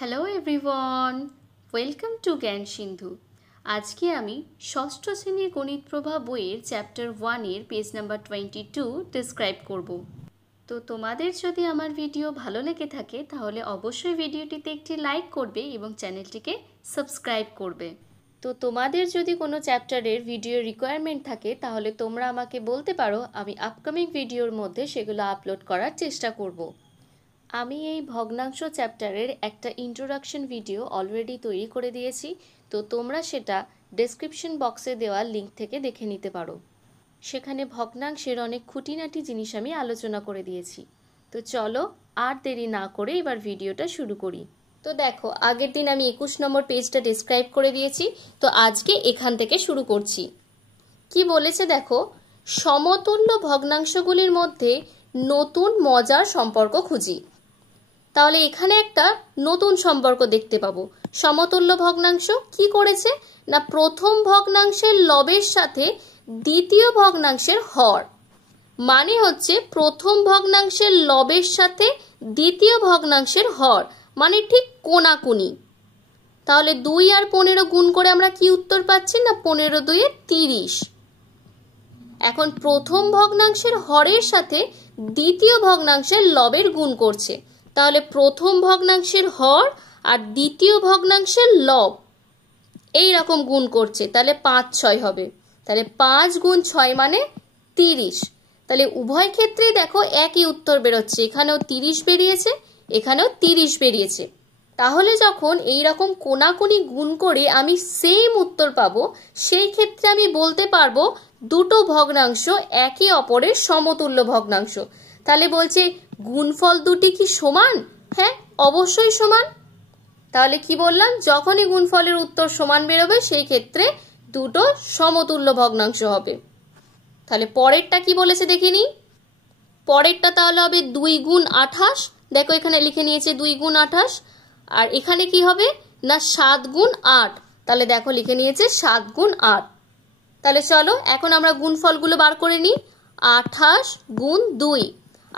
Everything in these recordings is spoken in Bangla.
হ্যালো এভরিওয়ান, ওয়েলকাম টু জ্ঞান সিন্ধু। আজকে আমি ষষ্ঠ শ্রেণীর গণিত প্রভা বইয়ের চ্যাপ্টার 1-এর পেজ নাম্বার 22 ডিসক্রাইব করব। তো তোমাদের যদি আমার ভিডিও ভালো লেগে থাকে তাহলে অবশ্যই ভিডিওটিতে একটি লাইক করবে এবং চ্যানেলটিকে সাবস্ক্রাইব করবে। তো তোমাদের যদি কোনো চ্যাপ্টারের ভিডিও রিকোয়ারমেন্ট থাকে তাহলে তোমরা আমাকে বলতে পারো, আমি আপকামিং ভিডিওর মধ্যে সেগুলো আপলোড করার চেষ্টা করব। আমি এই ভগ্নাংশ চ্যাপ্টারের একটা ইন্ট্রোডাকশন ভিডিও অলরেডি তৈরি করে দিয়েছি, তো তোমরা সেটা ডেসক্রিপশন বক্সে দেওয়া লিঙ্ক থেকে দেখে নিতে পারো। সেখানে ভগ্নাংশের অনেক খুঁটিনাটি জিনিস আমি আলোচনা করে দিয়েছি। তো চলো আর দেরি না করে এবার ভিডিওটা শুরু করি। তো দেখো, আগের দিন আমি 21 নম্বর পেজটা ডেসক্রাইব করে দিয়েছি, তো আজকে এখান থেকে শুরু করছি। কি বলেছে দেখো, সমতুল্য ভগ্নাংশগুলির মধ্যে নতুন মজার সম্পর্ক খুঁজি। তাহলে এখানে একটা নতুন সম্পর্ক দেখতে পাবো। সমতুল্য ভগ্নাংশ কি করেছে না, প্রথম ভগ্নাংশের লবের সাথে দ্বিতীয় ভগ্নাংশের হর, মানে হচ্ছে প্রথম ভগ্নাংশের লবের সাথে দ্বিতীয় ভগ্নাংশের হর, মানে ঠিক কোনাকুনি। তাহলে 2 আর 15 গুণ করে আমরা কি উত্তর পাচ্ছি না, 15 2 30। এখন প্রথম ভগ্নাংশের হরের সাথে দ্বিতীয় ভগ্নাংশের লবের গুণ করছে, তাহলে প্রথম ভগ্নাংশের হর আর দ্বিতীয় ভগ্নাংশের লব এই রকম গুণ করছে, তাহলে 5 6 হবে। তাহলে 5 গুণ 6 মানে 30। তাহলে উভয় ক্ষেত্রেই দেখো একই উত্তর বেরোচ্ছে, এখানেও 30 বেরিয়েছে, এখানেও 30 বেরিয়েছে। তাহলে যখন এই রকম কোনাকুনি গুণ করে আমি সেম উত্তর পাবো, সেই ক্ষেত্রে আমি বলতে পারবো দুটো ভগ্নাংশ একে অপরের সমতুল্য ভগ্নাংশ। তাহলে বলছে গুণফল দুটি কি সমান? হ্যাঁ, অবশ্যই সমান। তাহলে কি বললাম, যখনই গুণফলের উত্তর সমান বেরোবে সেই ক্ষেত্রে দুটো সমতুল্য ভগ্নাংশ হবে। তাহলে পরেরটা কি বলেছে দেখিনি। পরেরটা তাহলে হবে 2 গুণ 28। দেখো এখানে লিখে নিয়েছে 2 গুণ 28, আর এখানে কি হবে না 7 গুণ 8। তাহলে দেখো লিখে নিয়েছে 7 গুণ 8। তাহলে চলো এখন আমরা গুণফলগুলো বার করে নিই। 28 গুণ 2,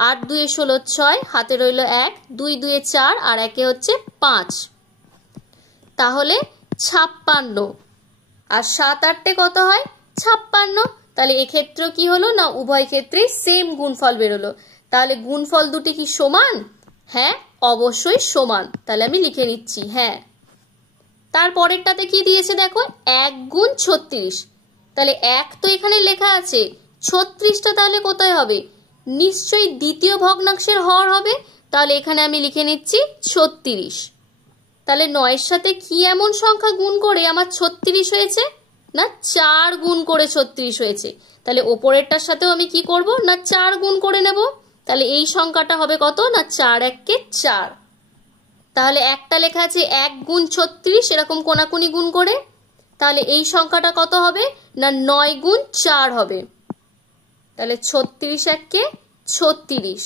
8 2 16 6, হাতে রইল 1, 2 2 4 আর একে হচ্ছে 5, তাহলে 56। আর 7 8 কত হয় 56। তাহলে এক্ষেত্রে কি হলো না, উভয় ক্ষেত্রেই সেম গুণফল বেরোলো। তাহলে গুণফল দুটি কি সমান? হ্যাঁ, অবশ্যই সমান। তাহলে আমি লিখে নিচ্ছি হ্যাঁ। তারপরেরটাতে কি দিয়েছে দেখো, 1 গুণ 36। তাহলে 1 তো এখানে লেখা আছে, 36টা তাহলে কোথায় হবে? নিশ্চয়ই দ্বিতীয় ভগ্নাংশের হর হবে। তাহলে এখানে আমি লিখে নিচ্ছি 36। তাহলে 9-এর সাথে কি এমন সংখ্যা গুণ করে আমার 36 হয়েছে না, 4 গুণ করে 36 হয়েছে। তাহলে ওপরেরটার সাথেও আমি কি করব না, 4 গুণ করে নেব। তাহলে এই সংখ্যাটা হবে কত না, 4 1 4। তাহলে একটা লেখা আছে 1 গুণ 36, এরকম কোনাকুনি গুণ করে। তাহলে এই সংখ্যাটা কত হবে না, 9 গুণ 4 হবে। তাহলে 36 1 36।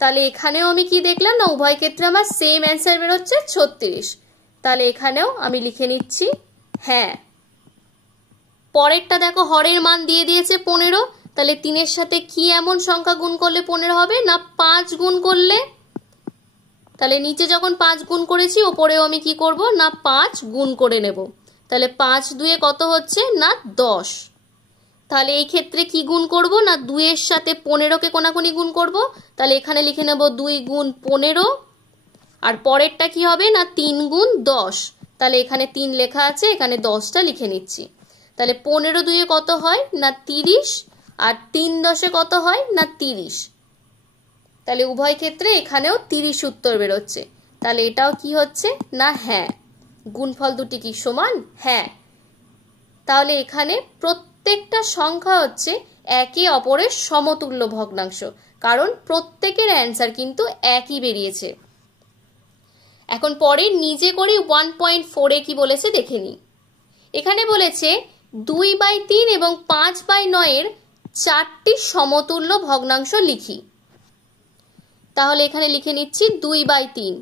তাহলে এখানেও আমি কি দেখলাম না, উভয় ক্ষেত্রে আমার সেম অ্যান্সার বেরোচ্ছে 36। তাহলে এখানেও আমি লিখে নিচ্ছি হ্যাঁ। পরেরটা দেখো, হরের মান দিয়ে দিয়েছে 15। তাহলে 3-এর সাথে কি এমন সংখ্যা গুণ করলে 15 হবে না, 5 গুণ করলে। তাহলে নিচে যখন 5 গুণ করেছি, ওপরেও আমি কি করব না 5 গুণ করে নেব। তাহলে 5 2 কত হচ্ছে না 10। তাহলে এই ক্ষেত্রে কি গুণ করব না, 2 এর সাথে 15কে কোনাকুনি গুণ করব। তাহলে এখানে লিখে নেব 2 গুণ 15। আর পরেরটা কি হবে না, 3 গুণ 10। তাহলে এখানে 3 লেখা আছে, এখানে 10টা লিখে নিচ্ছি। তাহলে 15 2 কত হয় না 30, আর 3 10 কত হয় না 30। তাহলে উভয় ক্ষেত্রে এখানেও 30 উত্তর বেরোচ্ছে। তাহলে এটাও কি হচ্ছে না হ্যাঁ, গুণফল দুটি কি সমান? হ্যাঁ। তাহলে এখানে প্রত্যেকটা সংখ্যা হচ্ছে একে অপরের সমতুল্য ভগ্নাংশ, কারণ প্রত্যেকের অ্যান্সার কিন্তু একই বেরিয়েছে। এখন পরে নিজে করি 1.4 কি বলেছে দেখে নিই। এখানে বলেছে 2/3 এবং 5/9 এর 4টি সমতুল্য ভগ্নাংশ লিখি। তাহলে এখানে লিখে নিচ্ছি 2/3,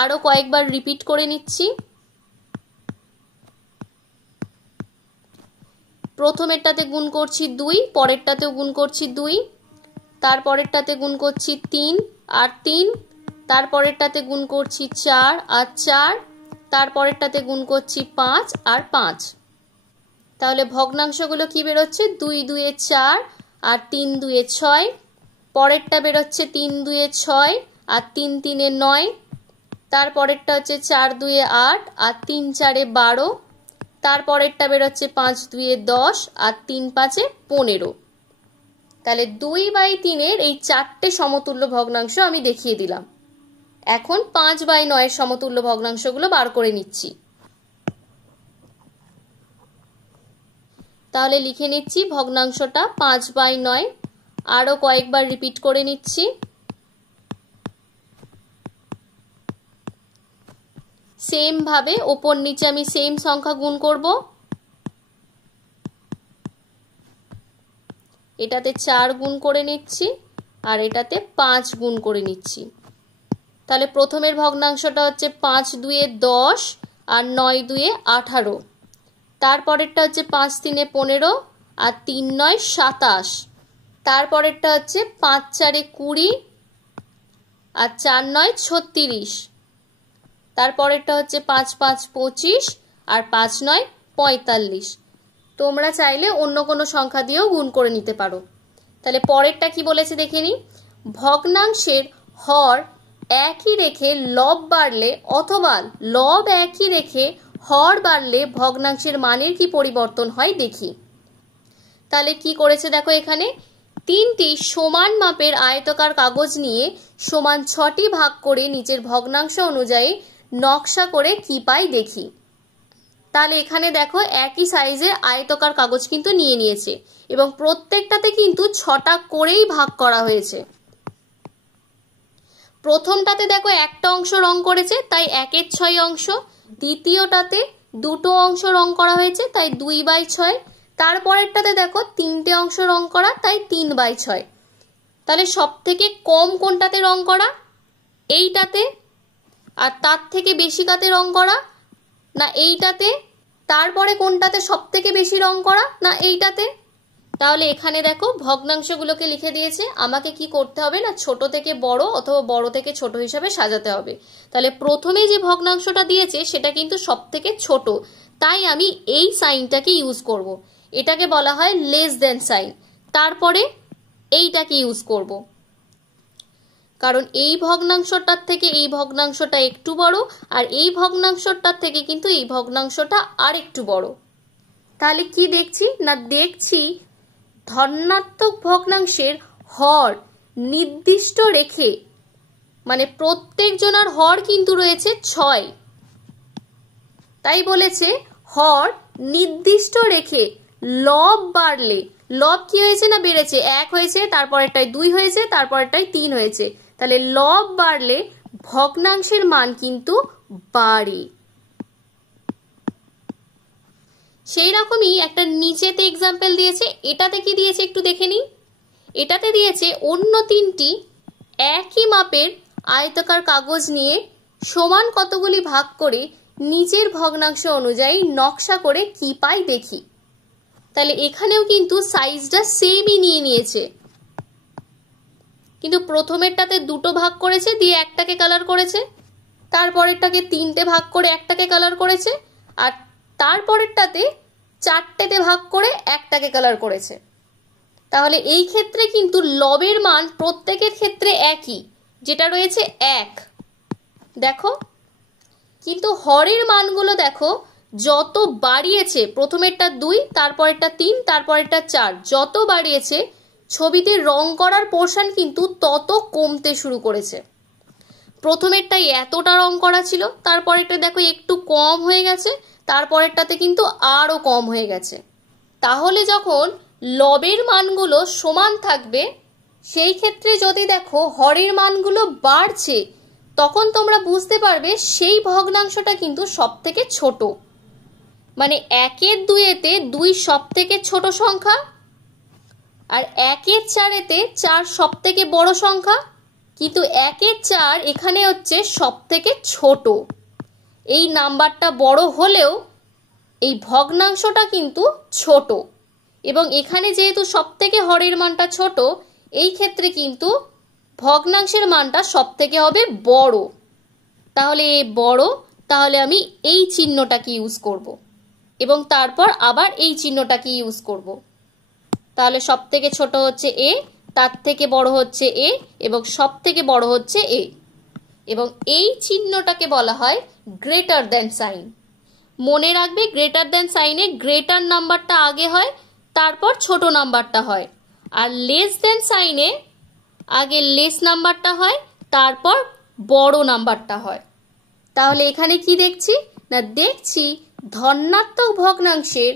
আরো কয়েকবার রিপিট করে নিচ্ছি। প্রথমেরটাতে গুণ করছি 2, পরেরটাতেও গুণ করছি 2, তারপরেরটাতে গুণ করছি 3 আর 3, তারপরেরটাতে গুণ করছি 4 আর 4, তারপরেরটাতে গুণ করছি 5 আর 5। তাহলে ভগ্নাংশগুলো কি বেরোচ্ছে? 2 2 এ 4 আর 3 2 এ 6। পরেরটা বেরোচ্ছে 3 2 এ 6 আর 3 3 এ 9। তারপরেরটা হচ্ছে 4 2 এ 8 আর 3 4 এ 12। তারপরেরটা বেরোচ্ছে 5 2 এ 10 আর 3 5 এ 15। তাহলে 2/3 এর এই চারটে সমতুল্য ভগ্নাংশ আমি দেখিয়ে দিলাম। এখন 5/9 এর সমতুল্য ভগ্নাংশগুলো বার করে নিচ্ছি। তাহলে লিখে নিচ্ছি ভগ্নাংশটা 5/9। আরো কয়েকবার রিপিট করে নিচ্ছি। সেম ভাবে ওপর নিচে আমি সেম সংখ্যা গুণ করব। এটাতে 4 গুণ করে নিচ্ছি আর এটাতে 5 গুণ করে নিচ্ছি। তাহলে প্রথমের ভগ্নাংশটা হচ্ছে 5 2 এ 10 আর 9 2 এ 18। তারপরেরটা হচ্ছে 5 3 এ 15 আর 3 9 27। তারপরেরটা হচ্ছে 5 4 এ 20 আর 4 9 36। তারপরেরটা হচ্ছে 5 5 25 আর 5 9 45। তোমরা চাইলে অন্য কোনো সংখ্যা দিয়েও গুণ করে নিতে পারো। তাহলে পরেরটা কি বলেছে দেখে নি। ভগ্নাংশের হর একই রেখে লব বাড়লে অথবা লব একই রেখে হর বাড়লে ভগ্নাংশের মানের কি পরিবর্তন হয় দেখি। তাহলে কি করেছে দেখো, এখানে 3টি সমান মাপের আয়তাকার কাগজ নিয়ে সমান 6টি ভাগ করে নিচের ভগ্নাংশ অনুযায়ী নকশা করে কি পাই দেখি। তাহলে এখানে দেখো একই সাইজের আয়তাকার কাগজ কিন্তু নিয়ে নিয়েছে এবং প্রত্যেকটাতে কিন্তু 6টা করেই ভাগ করা হয়েছে। প্রথমটাতে দেখো একটা অংশ রং করেছে তাই 1/6 অংশ, দ্বিতীয়টাতে দুটো অংশ রং করা হয়েছে তাই 2/6, তারপরেরটাতে দেখো 3টে অংশ রং করা তাই 3/6। তাহলে সব থেকে কম কোনটাতে রং করা? এইটাতে। আর তার থেকে বেশি কাতে রং করা? না এইটাতে। তারপরে কোনটাতে সব থেকে বেশি রং করা? না এইটাতে। তাহলে এখানে দেখো ভগ্নাংশগুলোকে লিখে দিয়েছে, আমাকে কি করতে হবে না ছোট থেকে বড় অথবা বড় থেকে ছোট হিসাবে সাজাতে হবে। তাহলে প্রথমে যে ভগ্নাংশটা দিয়েছে সেটা কিন্তু সব থেকে ছোট, তাই আমি এই সাইনটাকে ইউজ করব। এটাকে বলা হয় লেস দেন সাইন। তারপরে এইটাকে ইউজ করব, কারণ এই ভগ্নাংশটার থেকে এই ভগ্নাংশটা একটু বড় আর এই ভগ্নাংশটার থেকে কিন্তু এই ভগ্নাংশটা আর একটু বড়। তাহলে কি দেখছি না দেখছি ধনাত্মক ভগ্নাংশের হর নির্দিষ্ট রেখে, মানে প্রত্যেক জনার হর কিন্তু রয়েছে 6, তাই বলেছে হর নির্দিষ্ট রেখে লব বাড়লে, লব কি হয়েছে না বেড়েছে, 1 হয়েছে, তারপরেরটাই 2 হয়েছে, তারপরেরটাই 3 হয়েছে। তাহলে লব বাড়লে ভগ্নাংশের মান কিন্তু বাড়ে। সেই রকমই একটা নিচেতে এক্সাম্পল দিয়েছে। এটাতে কি দিয়েছে একটু দেখে নিই। এটাতে দিয়েছে অন্য 3টি একই মাপের আয়তাকার কাগজ নিয়ে সমান কতগুলি ভাগ করে নিচের ভগ্নাংশ অনুযায়ী নকশা করে কি পাই দেখি। তাহলে এখানেও কিন্তু সাইজটা সেমই নিয়ে নিয়েছে, কিন্তু প্রথমেরটাতে দুটো ভাগ করেছে দিয়ে একটাকে কালার করেছে, তারপরেরটাকে 3টে ভাগ করে একটাকে কালার করেছে, আর তারপরেরটাতে 4টেতে ভাগ করে একটাকে কালার করেছে। তাহলে এই ক্ষেত্রে কিন্তু লবের মান প্রত্যেকের ক্ষেত্রে একই, যেটা রয়েছে 1। দেখো কিন্তু হরের মানগুলো দেখো যত বাড়িয়েছে, প্রথমেরটা 2, তারপরেরটা 3, তারপরেরটা 4, যত বাড়িয়েছে ছবিতে রং করার পোর্শন কিন্তু তত কমতে শুরু করেছে। প্রথমেরটাই এতটা রং করা ছিল, তারপরেরটা দেখো একটু কম হয়ে গেছে, তারপরেরটাতে কিন্তু আরো কম হয়ে গেছে। তাহলে যখন লবের মানগুলো সমান থাকবে, সেই ক্ষেত্রে যদি দেখো হরের মানগুলো বাড়ছে, তখন তোমরা বুঝতে পারবে সেই ভগ্নাংশটা কিন্তু সব থেকে ছোট। মানে 1 2-তে 2 সব থেকে ছোট সংখ্যা, আর 1 4-তে 4 সব থেকে বড় সংখ্যা, কিন্তু 1 4 এখানে হচ্ছে সব থেকে ছোট। এই নাম্বারটা বড় হলেও এই ভগ্নাংশটা কিন্তু ছোট, এবং এখানে যেহেতু সব থেকে হরের মানটা ছোট, এই ক্ষেত্রে কিন্তু ভগ্নাংশের মানটা সব থেকে হবে বড়, তাহলে এ বড়, তাহলে আমি এই চিহ্নটাকে ইউজ করব এবং তারপর আবার এই চিহ্নটাকে ইউজ করব। তাহলে সব থেকে ছোট হচ্ছে এ, তার থেকে বড় হচ্ছে এ এবং সব থেকে বড় হচ্ছে এ, এবং এই চিহ্নটাকে বলা হয় গ্রেটার দ্যান সাইন। মনে রাখবে গ্রেটার দ্যান সাইনে গ্রেটার নাম্বারটা আগে হয়, তারপর ছোট নাম্বারটা হয়, আর লেস দ্যান সাইনে আগে লেস নাম্বারটা হয়, তারপর বড় নাম্বারটা হয়। তাহলে এখানে কি দেখছি না, দেখছি ধনাত্মক ভগ্নাংশের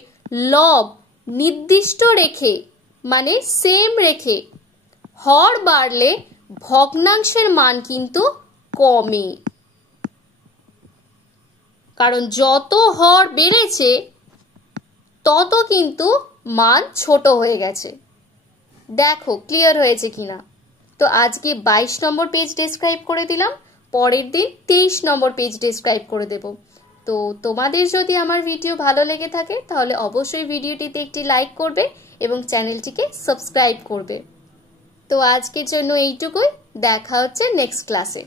লব নির্দিষ্ট রেখে মানে সেম রেখে হর বাড়লে ভগ্নাংশের মান কিন্তু কমে, কারণ যত হর বেড়েছে তত কিন্তু মান ছোট হয়ে গেছে। দেখো ক্লিয়ার হয়েছে কিনা। তো আজকে 22 নম্বর পেজ ডেসক্রাইব করে দিলাম, পরের দিন 23 নম্বর পেজ ডেসক্রাইব করে দেব। তো তোমাদের যদি আমার ভিডিও ভালো লেগে থাকে তাহলে অবশ্যই ভিডিওটিতে একটি লাইক করবে এবং চ্যানেলটিকে সাবস্ক্রাইব করবে। তো আজকের জন্য এইটুকুই, দেখা হচ্ছে নেক্সট ক্লাসে।